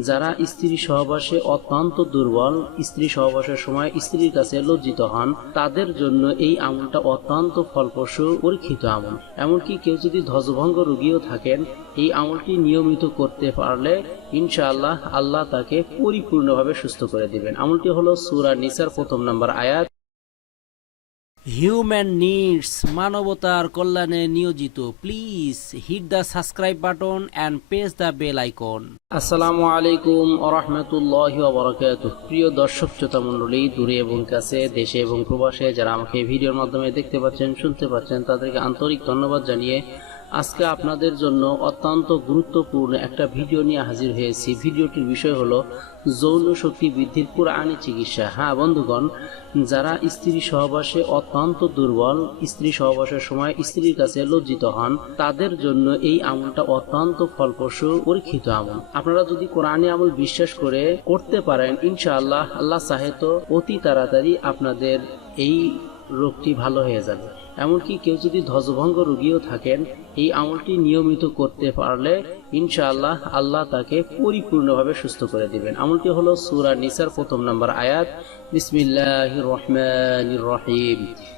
যারা স্ত্রী সহবাসে অত্যন্ত দুর্বল, স্ত্রী সহবাসের সময় স্ত্রীর কাছে লজ্জিত হন, তাদের জন্য এই আমলটা অত্যন্ত ফলপ্রসূ, পরীক্ষিত আমল। এমনকি কেউ যদি ধ্বজভঙ্গ রোগীও থাকেন, এই আমলটি নিয়মিত করতে পারলে ইনশাআল্লাহ আল্লাহ তাকে পরিপূর্ণভাবে সুস্থ করে দিবেন। আমলটি হলো সুরা নিসার প্রথম নাম্বার আয়াত। হিউম্যান নিডস মানবতার কল্যাণে নিয়োজিত। Please hit the subscribe button and press the bell icon আসসালামু আলাইকুম আরহামতুল্লাহ বরকাত প্রিয় দর্শক, শ্রোতা মণ্ডলী, দূরে এবং কাছে, দেশে এবং প্রবাসে যারা আমাকে ভিডিওর মাধ্যমে দেখতে পাচ্ছেন, শুনতে পাচ্ছেন, তাদেরকে আন্তরিক ধন্যবাদ জানিয়ে আজকে আপনাদের জন্য অত্যন্ত গুরুত্বপূর্ণ একটা ভিডিও নিয়ে হাজির হয়েছি। ভিডিওটির বিষয় হলো, যৌন শক্তি বৃদ্ধির পুরাণী চিকিৎসা। হ্যাঁ বন্ধুগণ, যারা স্ত্রী সহবাসে অত্যন্ত দুর্বল, স্ত্রী সহবাসের সময় স্ত্রীর কাছে লজ্জিত হন, তাদের জন্য এই আমলটা অত্যন্ত ফলপ্রসূ, পরীক্ষিত আমল। আপনারা যদি কোরআনে আমল বিশ্বাস করে করতে পারেন, ইনশাআল্লাহ, আল্লাহ সাহেত অতি তাড়াতাড়ি আপনাদের এই রোগটি ভালো হয়ে যাবে। এমনকি কেউ যদি ধ্বজভঙ্গ রুগীও থাকেন, এই আমলটি নিয়মিত করতে পারলে ইনশাআল্লাহ আল্লাহ তাকে পরিপূর্ণভাবে সুস্থ করে দিবেন। আমলটি হলো সুরা নিসার প্রথম নাম্বার আয়াত। বিসমিল্লাহ রহমান রহিম।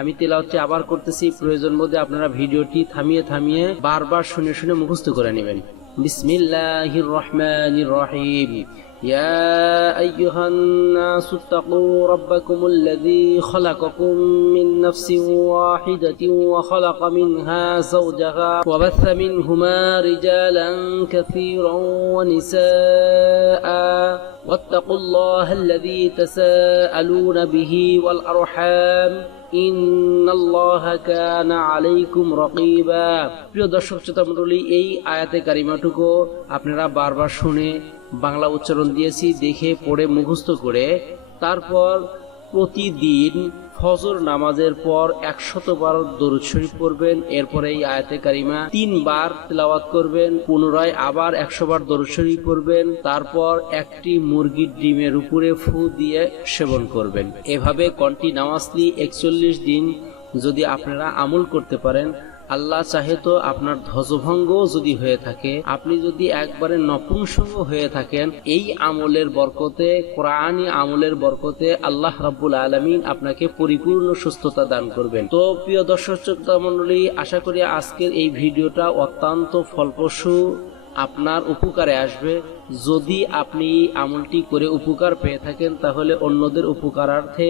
আমি তেলাওয়াতটি আবার করতেছি, প্রয়োজন মধ্যে আপনারা ভিডিওটি থামিয়ে থামিয়ে বারবার শুনে শুনে মুখস্থ করে নেবেন। বিসমিল্লাহির রহমানির রহিম। يا أيها الناس اتقوا ربكم الذي خلقكم من نفس واحدة وخلق منها زوجها وبث منهما رجالا كثيرا ونساء واتقوا الله الذي تساءلون به والأرحام প্রিয় দর্শক শ্রোতা মন্ডলী এই আয়াতে কারিমাটুকু আপনারা বারবার শুনে বাংলা উচ্চারণ দিয়েছি, দেখে, পড়ে, মুখস্থ করে। তারপর প্রতিদিন ফজর নামাজের পর একশত বার দরুদ শরীফ পড়বেন, এরপরে এই আয়াতে কারিমা তিনবার তেলাওয়াত করবেন, পুনরায় আবার একশো বার দরুদ শরীফ পড়বেন, তারপর একটি মুরগির ডিমের উপরে ফু দিয়ে সেবন করবেন। এভাবে কন্টি নামাজলি একচল্লিশ দিন যদি আপনারা আমল করতে পারেন আল্লাহ চাহে তো আপনার ধ্বজভঙ্গ যদি হয়ে থাকে, আপনি যদি একবারে নপুংসঙ্গ হয়ে থাকেন, এই আমলের বরকতে, কোরআনী আমলের বরকতে আল্লাহ রাব্বুল আলমিন আপনাকে পরিপূর্ণ সুস্থতা দান করবেন। তো প্রিয় দর্শক শ্রোতা আশা করি আজকের এই ভিডিওটা অত্যন্ত ফলপ্রসূ আপনার উপকারে আসবে। যদি আপনি আমলটি করে উপকার পেয়ে থাকেন, তাহলে অন্যদের উপকারার্থে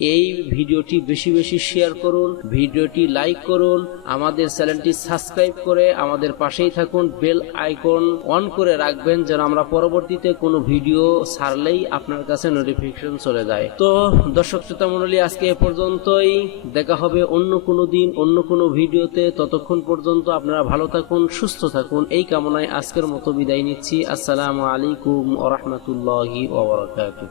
এই ভিডিওটি বেশি বেশি শেয়ার করুন, ভিডিওটি লাইক করুন, আমাদের চ্যানেলটি সাবস্ক্রাইব করে আমাদের পাশেই থাকুন বেল আইকন অন করে রাখবেন যেন আমরা পরবর্তীতে কোনো ভিডিও ছাড়লেই আপনার কাছে নোটিফিকেশন চলে যায়। তো দর্শক শ্রোতা মণ্ডলী, আজকে এ পর্যন্তই। দেখা হবে অন্য কোনো দিন, অন্য কোনো ভিডিওতে। ততক্ষণ পর্যন্ত আপনারা ভালো থাকুন, সুস্থ থাকুন। এই কামনায় আজকের মতো বিদায় নিচ্ছি। আসসালামু আলাইকুম ওরহমতুল্লাহি ওবরাকাতুহ